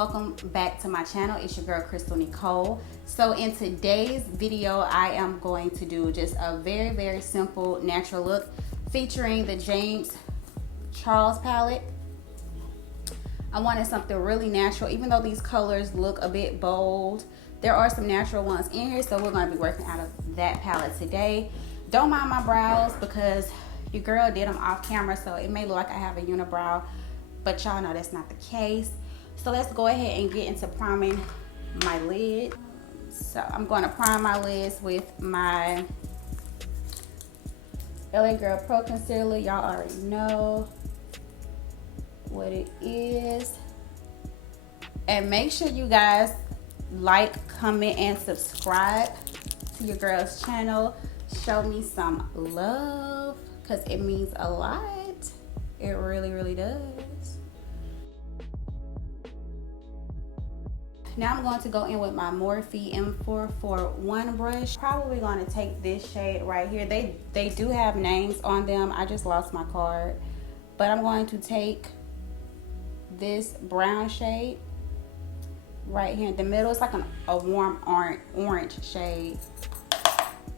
welcome back to my channel. It's your girl Krystal Nykole. So in today's video I am going to do just a very simple natural look featuring the James Charles palette. I wanted something really natural. Even though these colors look a bit bold, there are some natural ones in here, so we're going to be working out of that palette today. Don't mind my brows because your girl did them off camera, so it may look like I have a unibrow, but y'all know that's not the case. So let's go ahead and get into priming my lid. So I'm going to prime my lids with my LA Girl Pro Concealer. Y'all already know what it is. And make sure you guys like, comment, and subscribe to your girl's channel. Show me some love because it means a lot. It really does. Now I'm going to go in with my Morphe M441 brush. Probably going to take this shade right here. They do have names on them. I just lost my card. But I'm going to take this brown shade right here in the middle. It's like a warm orange shade.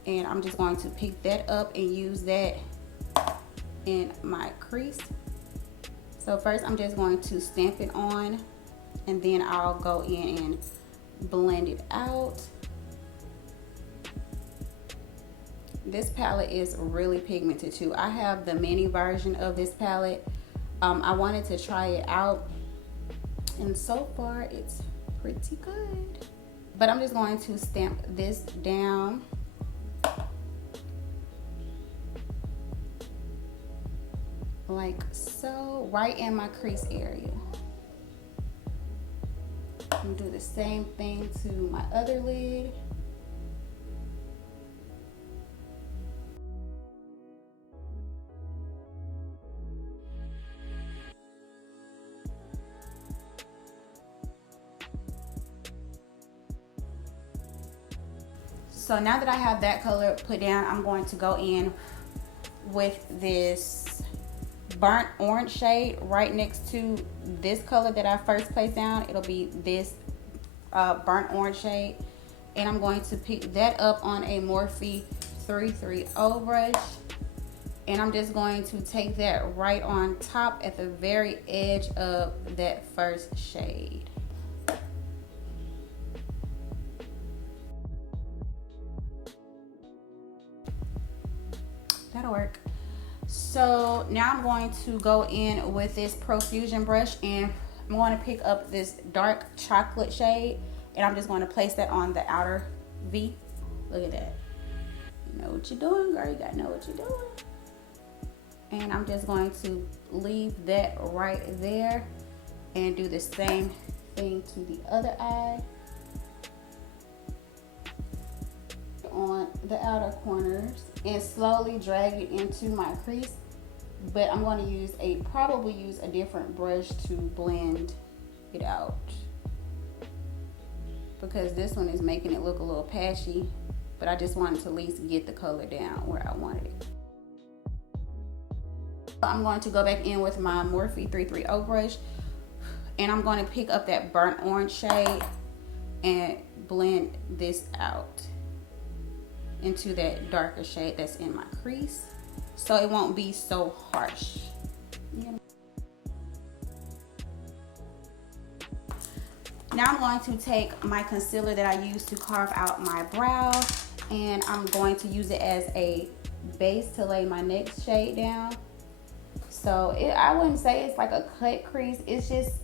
And I'm just going to pick that up and use that in my crease. So first I'm just going to stamp it on, and then I'll go in and blend it out. This palette is really pigmented too. I have the mini version of this palette. I wanted to try it out, and so far it's pretty good. But I'm just going to stamp this down. Like so, right in my crease area. And do the same thing to my other lid. So now that I have that color put down, I'm going to go in with this burnt orange shade right next to this color that I first placed down. It'll be this burnt orange shade, and I'm going to pick that up on a Morphe 330 brush, and I'm just going to take that right on top at the very edge of that first shade. That'll work. So now I'm going to go in with this Profusion brush, and I'm going to pick up this dark chocolate shade, and I'm just going to place that on the outer V. Look at that. You know what you're doing, girl. You gotta know what you're doing. And I'm just going to leave that right there and do the same thing to the other eye. On the outer corners and slowly drag it into my crease, but I'm going to probably use a different brush to blend it out because this one is making it look a little patchy, but I just wanted to at least get the color down where I wanted it. I'm going to go back in with my Morphe 330 brush, and I'm going to pick up that burnt orange shade and blend this out into that darker shade that's in my crease, so it won't be so harsh. Now I'm going to take my concealer that I used to carve out my brow, and I'm going to use it as a base to lay my next shade down. So I wouldn't say it's like a cut crease, it's just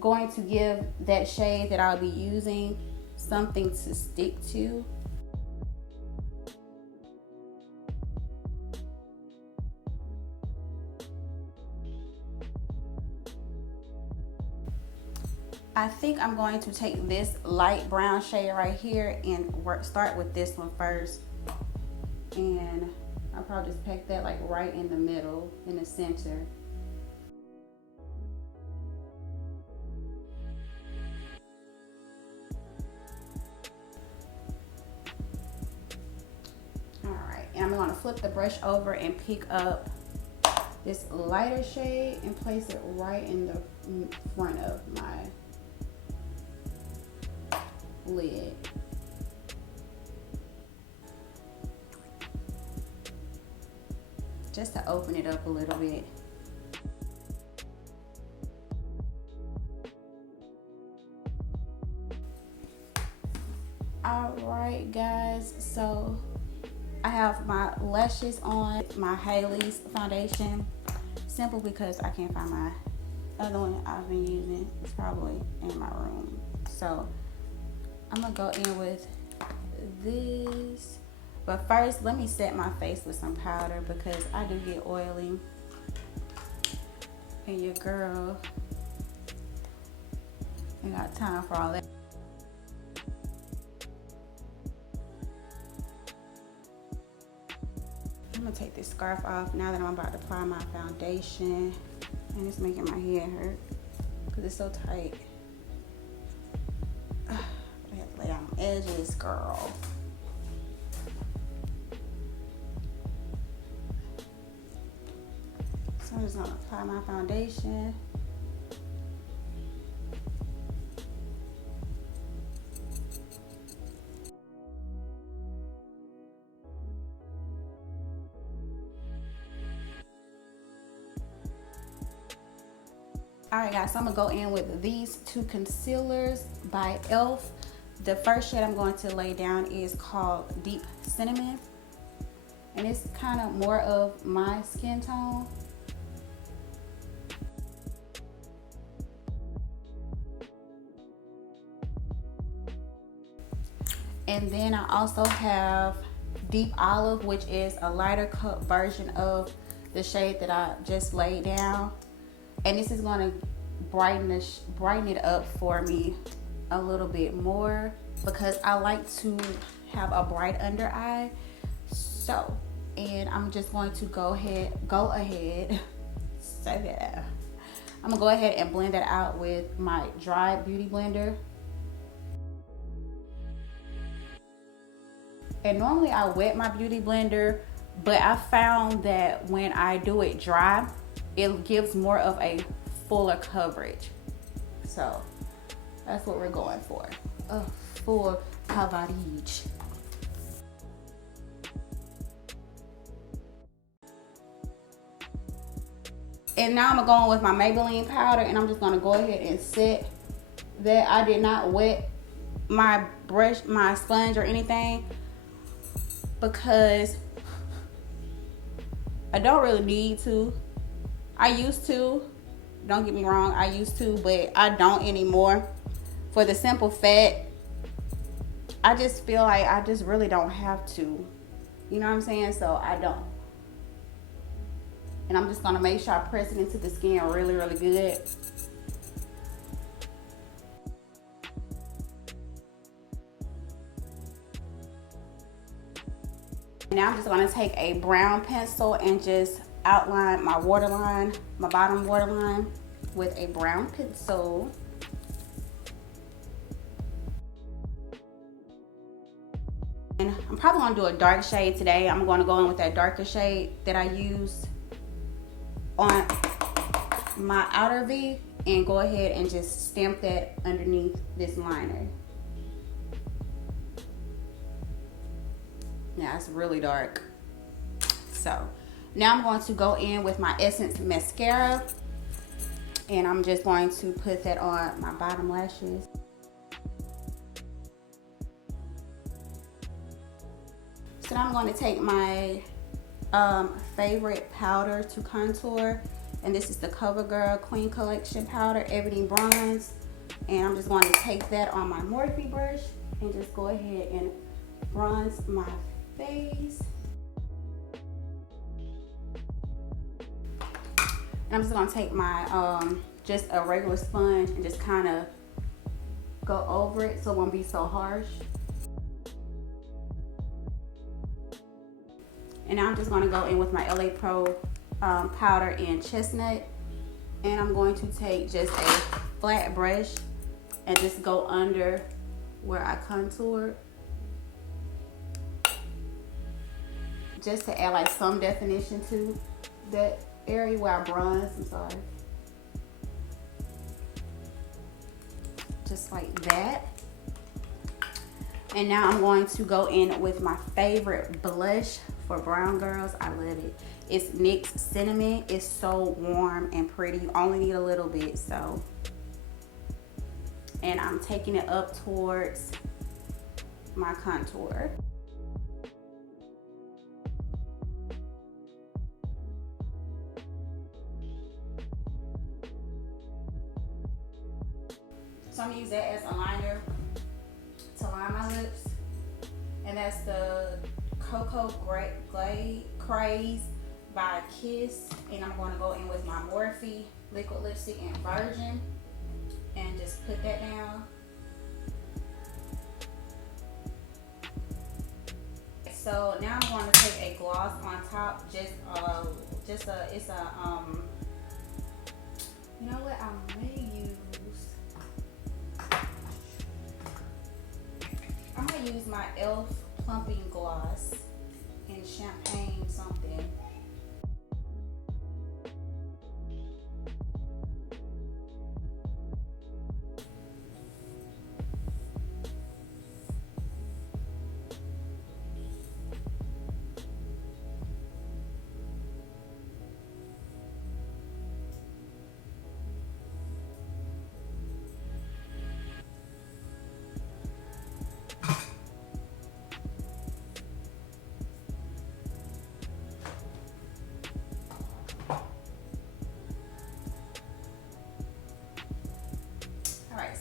going to give that shade that I'll be using something to stick to. I think I'm going to take this light brown shade right here and start with this one first. And I'll probably just pack that like right in the middle, in the center. All right, and I'm going to flip the brush over and pick up this lighter shade and place it right in the front of my lid. Just to open it up a little bit. Alright guys, so I have my lashes on, my Haley's foundation. Simple because I can't find my other one I've been using. It's probably in my room. So I'm gonna go in with this. But first, let me set my face with some powder because I do get oily. And your girl ain't got time for all that. I'm gonna take this scarf off now that I'm about to apply my foundation. And it's making my head hurt because it's so tight. I have to lay down my edges, girl. So I'm just gonna apply my foundation. Alright guys, so I'm gonna go in with these two concealers by e.l.f. The first shade I'm going to lay down is called Deep Cinnamon. And it's kind of more of my skin tone. And then I also have Deep Olive, which is a lighter cut version of the shade that I just laid down. And this is going to brighten it up for me a little bit more because I like to have a bright under eye. So, and I'm just going to go ahead, say that. I'm gonna go ahead and blend that out with my dry beauty blender. And normally I wet my beauty blender, but I found that when I do it dry, it gives more of a fuller coverage. So that's what we're going for, a full coverage. And now I'm going with my Maybelline powder, and I'm just gonna go ahead and set that. I did not wet my brush, my sponge or anything because I don't really need to. I used to, don't get me wrong, I used to, but I don't anymore. For the simple fact, I just feel like I just really don't have to. You know what I'm saying? So I don't. And I'm just gonna make sure I press it into the skin really, really good. Now I'm just gonna take a brown pencil and just outline my waterline, my bottom waterline with a brown pencil. And I'm probably gonna do a dark shade today. I'm gonna go in with that darker shade that I used on my outer V and go ahead and just stamp that underneath this liner. Now it's really dark. So now I'm going to go in with my Essence mascara, and I'm just going to put that on my bottom lashes. So now I'm going to take my favorite powder to contour, and this is the CoverGirl Clean Collection powder, Everything Bronze. And I'm just going to take that on my Morphe brush and just go ahead and bronze my face. And I'm just gonna take my just a regular sponge and just kind of go over it so it won't be so harsh. And now I'm just gonna go in with my LA Pro powder in Chestnut, and I'm going to take just a flat brush and just go under where I contoured, just to add like some definition to that area where I bronze. I'm sorry. Just like that. And now I'm going to go in with my favorite blush for brown girls. I love it. It's NYX Cinnamon. It's so warm and pretty. You only need a little bit, so. And I'm taking it up towards my contour. So I'm gonna use that as a liner to line my lips. And that's the Cocoa CREASE by Kiss. And I'm gonna go in with my Morphe liquid lipstick in Virgin and just put that down. So now I'm going to take a gloss on top. You know what I may use? I'm gonna use my e.l.f. plumping gloss in champagne something.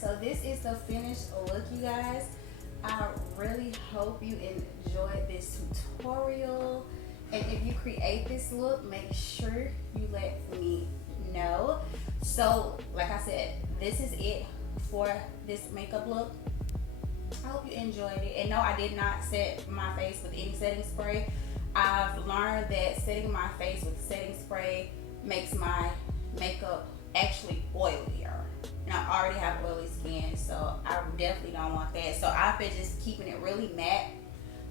So this is the finished look, you guys. I really hope you enjoyed this tutorial. And if you create this look, make sure you let me know. So, like I said, this is it for this makeup look. I hope you enjoyed it. And no, I did not set my face with any setting spray. I've learned that setting my face with setting spray makes my makeup actually oilier. And I already have oily skin, so I definitely don't want that. So I've been just keeping it really matte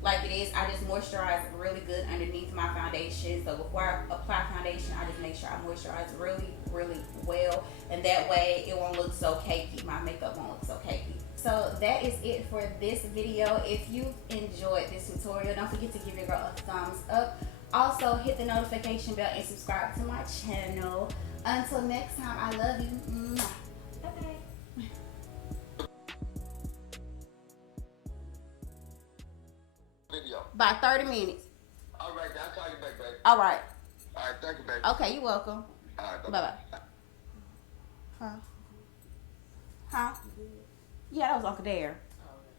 like it is. I just moisturize really good underneath my foundation. So before I apply foundation, I just make sure I moisturize really, really well. And that way it won't look so cakey. My makeup won't look so cakey. So that is it for this video. If you enjoyed this tutorial, don't forget to give your girl a thumbs up. Also, hit the notification bell and subscribe to my channel. Until next time, I love you. By 30 minutes. All right, I'll call you back, baby. All right. All right, thank you, baby. Okay, you're welcome. All right, bye-bye. Huh? Yeah, that was Uncle Dare.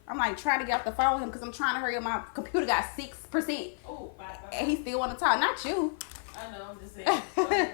I'm like trying to get off the phone with him because I'm trying to hurry up. My computer got 6%. Oh, bye. And he still want to talk. Not you. I know, I'm just saying.